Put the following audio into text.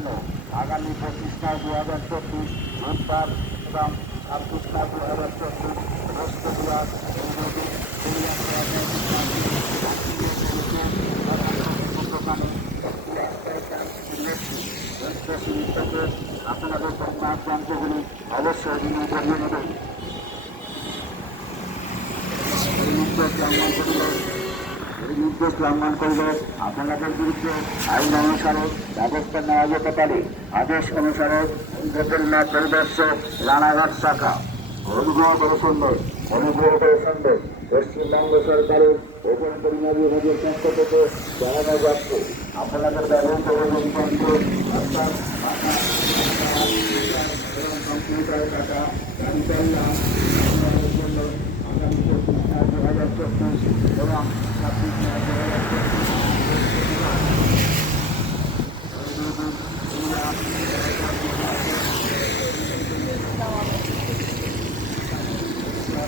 জন্য আগামী পঁচিশ নয় দু হাজার চব্বিশ বুধবার এবং ছাব্বিশ নয় দু হাজার চব্বিশ বৃহস্পতিবার আপনাদের অবশ্যই নির্দেশ লঙ্ঘন করলে আপনাদের বিরুদ্ধে আইন অনুসারে ব্যবস্থা নেওয়া যেতে পারে। আদেশ অনুসারে ভেটেরিনার পরিদর্শক রানাঘাট শাখা। অনুগ্রহ করে শুনবেন অনুগ্রহ করে শুনবেন পশ্চিমবঙ্গ সরকারের ভেটেরিনারি বিভাগের পক্ষ থেকে জানানো যাচ্ছে। আপনাদের ব্যবহৃত যন্ত্র অর্থাৎ কম্পিউটার টাকা গাড়ি চালান